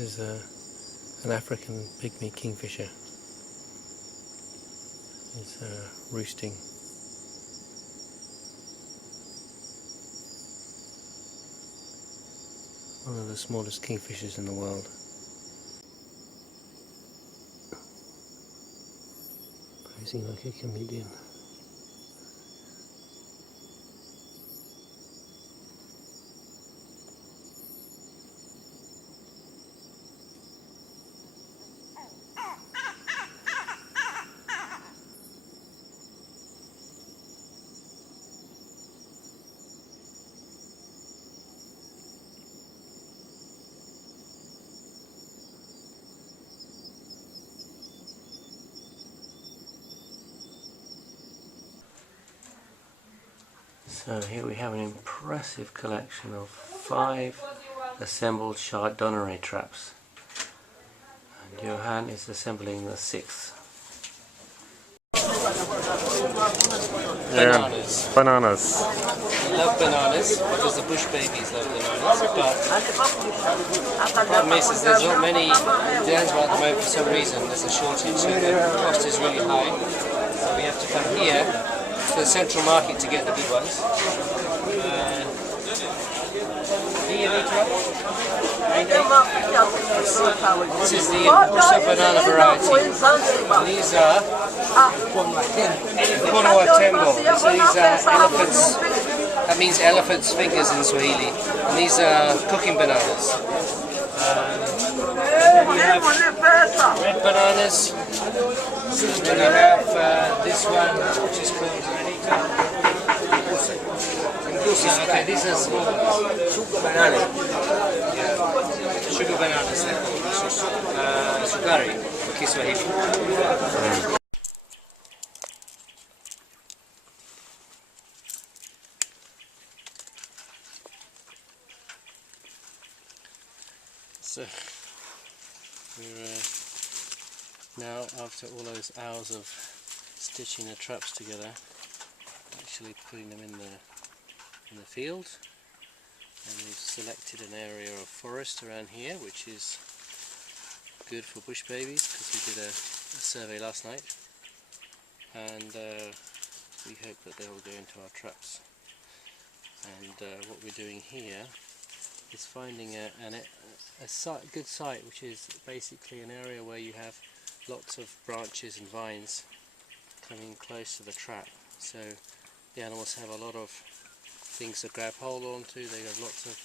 is an African pygmy kingfisher. It's roosting. One of the smallest kingfishers in the world. Posing like a chameleon. So here we have an impressive collection of 5 assembled Chardonneret traps, and Johan is assembling the 6th. Bananas. Bananas. I love bananas because the bush babies love bananas, but the problem is there's not many in Zanzibar at the moment for some reason. There's a shortage, so the cost is really high. So we have to come here to the central market to get the good ones. This is the Busa banana variety. And these are Tembo. So these are elephants. That means elephant's fingers in Swahili. And these are cooking bananas. We have red bananas. Then I have this one, which is called okay, these are small ones. Sugar bananas. Yeah. Sugar bananas, they're called. Sukari, for Kiswahili. So, we're now, after all those hours of stitching the traps together, actually putting them in the field, and we've selected an area of forest around here which is good for bush babies because we did a survey last night, and we hope that they will go into our traps. And what we're doing here is finding a good site, which is basically an area where you have lots of branches and vines coming close to the trap, so the animals have a lot of things to grab hold onto. They have lots of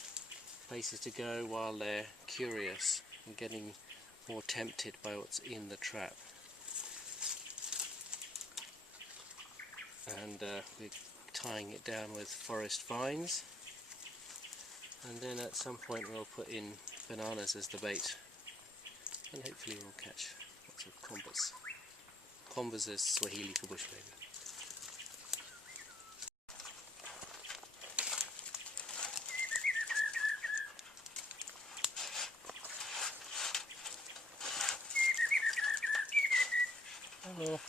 places to go while they're curious and getting more tempted by what's in the trap. And we're tying it down with forest vines, and then at some point we'll put in bananas as the bait, and hopefully we'll catch lots of combas. Combas is Swahili for bush baby. Hello.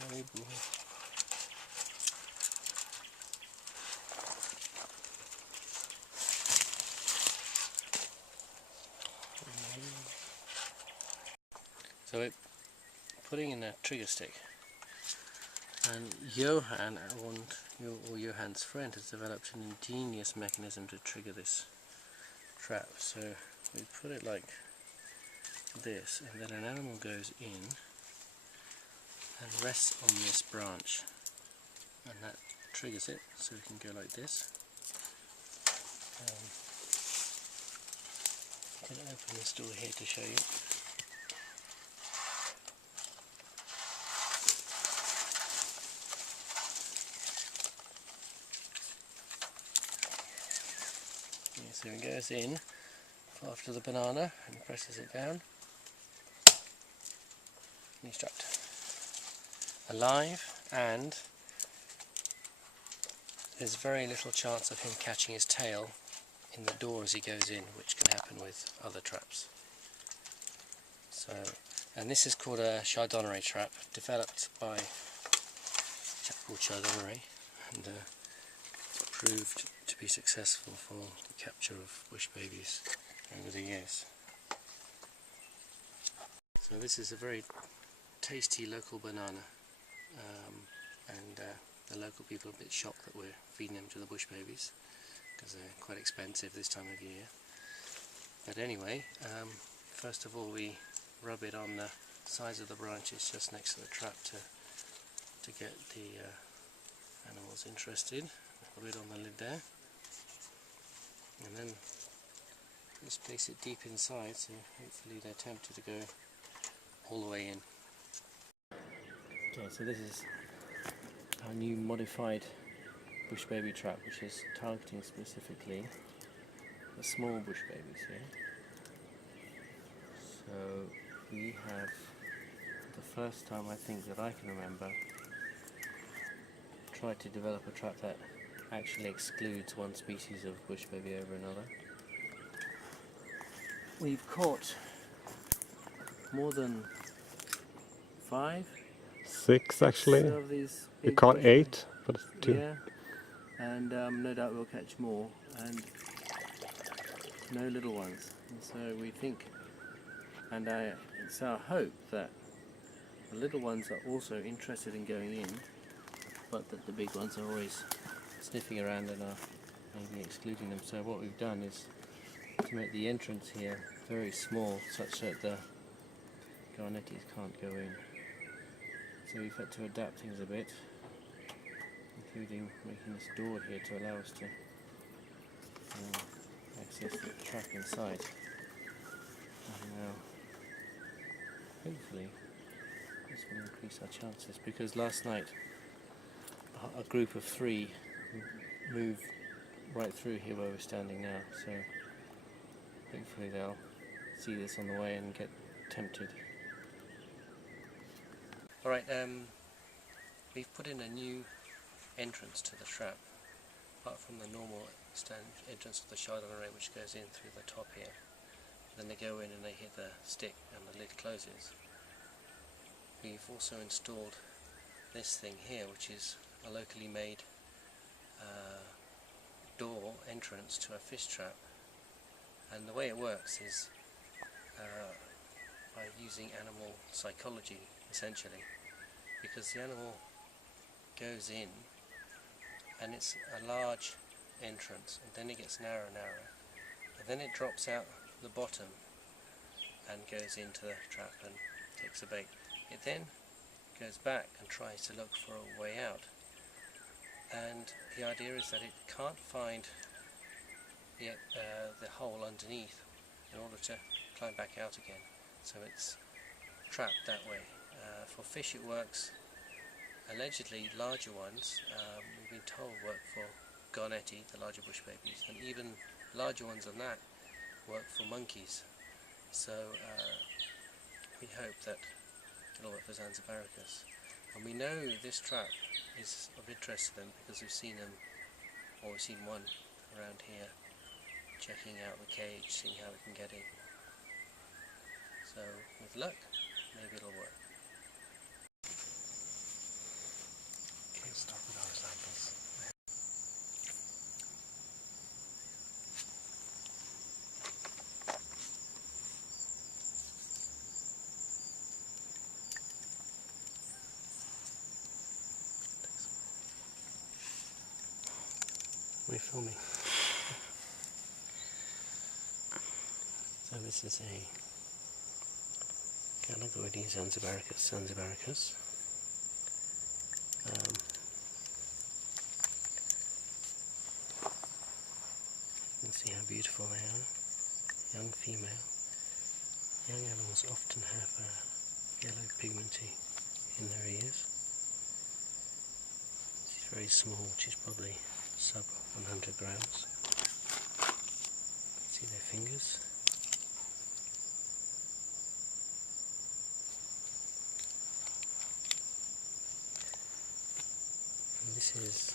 Karibu. So we're putting in a trigger stick, and Johan, or Johan's friend, has developed an ingenious mechanism to trigger this trap. So we put it like this, and then an animal goes in and rests on this branch, and that triggers it, so we can go like this. I'm going to open this door here to show you. Yeah, so it goes in after the banana and presses it down. And he's trapped. Alive, and there's very little chance of him catching his tail in the door as he goes in, which can happen with other traps. So, and this is called a Chardonneret trap, developed by a chap called Chardonneret, and proved to be successful for the capture of bush babies over the years. So this is a very tasty local banana, and the local people are a bit shocked that we're feeding them to the bush babies because they're quite expensive this time of year. But anyway, first of all we rub it on the sides of the branches just next to the trap to get the animals interested. A little bit on the lid there, and then just place it deep inside so hopefully they're tempted to go all the way in. Okay, so this is our new modified bush baby trap, which is targeting specifically the small bush babies here. So we have, for the first time I think that I can remember, tried to develop a trap that actually excludes one species of bush baby over another. We've caught more than 5, 6 actually. of these We big caught bush 8, but it's 2. Yeah, and no doubt we'll catch more, and no little ones. And so we think, and it's our hope that the little ones are also interested in going in, but that the big ones are always sniffing around and are maybe excluding them. So what we've done is to make the entrance here very small, such that the garnettis can't go in. So we've had to adapt things a bit, including making this door here to allow us to access the trap inside. And now, hopefully, this will increase our chances, because last night a group of 3 moved right through here where we're standing now, so hopefully they'll see this on the way and get tempted. Alright, we've put in a new entrance to the trap, apart from the normal entrance of the chardonneret which goes in through the top here. Then they go in and they hit the stick and the lid closes. We've also installed this thing here, which is a locally made door entrance to a fish trap, and the way it works is by using animal psychology essentially, because the animal goes in and it's a large entrance, and then it gets narrower and narrower, and then it drops out the bottom and goes into the trap and takes a bait. It then goes back and tries to look for a way out, and the idea is that it can't find the hole underneath in order to climb back out again, so it's trapped that way. For fish it works. Allegedly larger ones, we've been told, work for garnetti, the larger bush babies, and even larger ones than that work for monkeys. So we hope that it'll work for Zanzibaricus. And we know this trap is of interest to them because we've seen them, or we've seen one around here checking out the cage, seeing how we can get in. So with luck, maybe it'll work. Okay, we'll start with our samples. We're filming. So this is a Galagoides Zanzibaricus. You can see how beautiful they are. Young female. Young animals often have yellow pigmenty in their ears. She's very small, she's probably sub 100 grams. See their fingers? And this is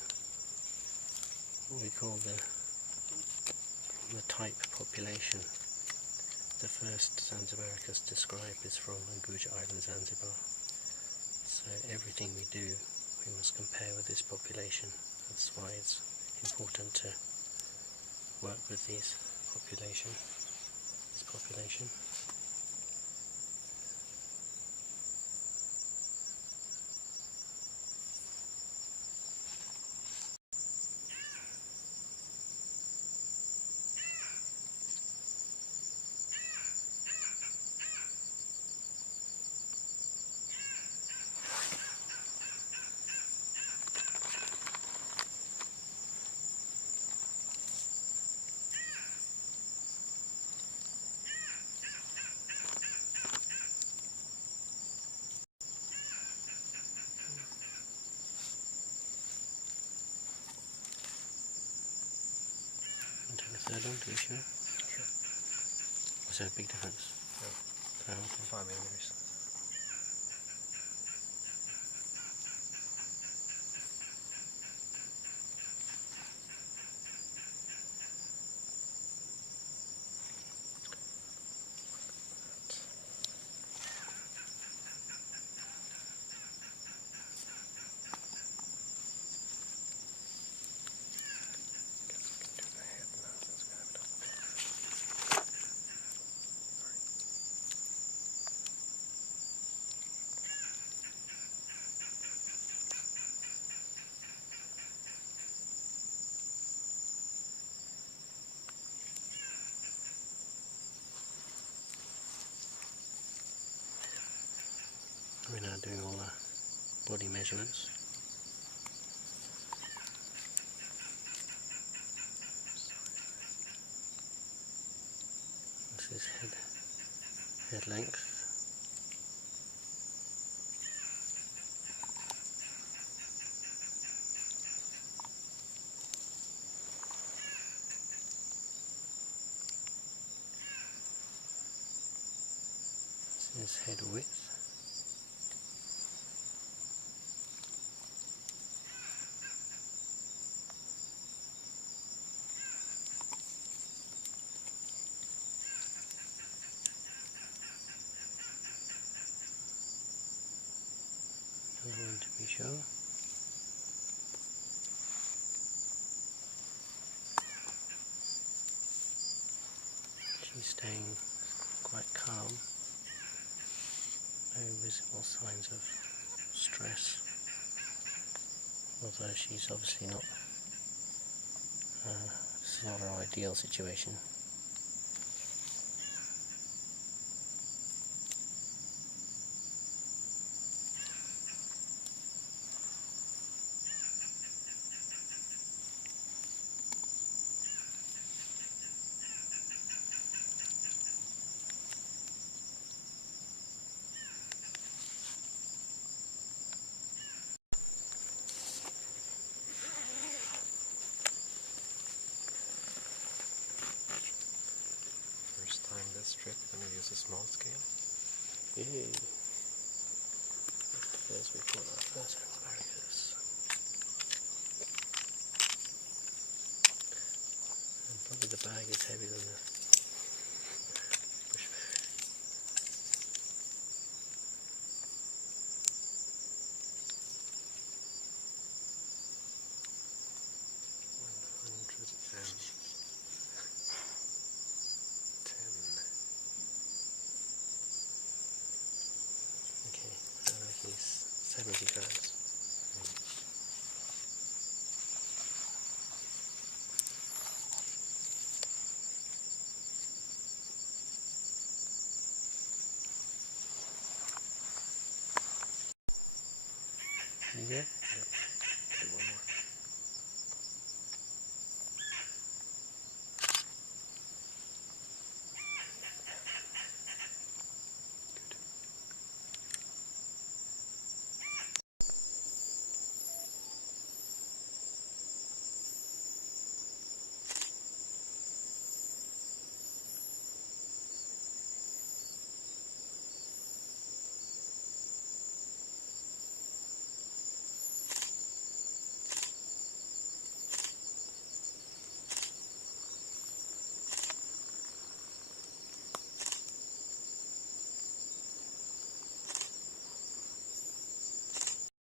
what we call the type population. The first Zanzibaricus described is from Unguja Island, Zanzibar. So everything we do, we must compare with this population. That's why it's important to work with this population. Third one to be sure. Sure. Was there a big difference? No. Oh, okay. 5 millimeters. We're now doing all the body measurements. This is head length. This is head width. Another one to be sure. She's staying quite calm. No visible signs of stress. Although she's obviously not, this is not her ideal situation. First time this trip, going to use a small scale. Yay! There's before that first asparagus. And probably the bag is heavier than the bush bag. 110. Okay, I reckon it's 70 grams. You good?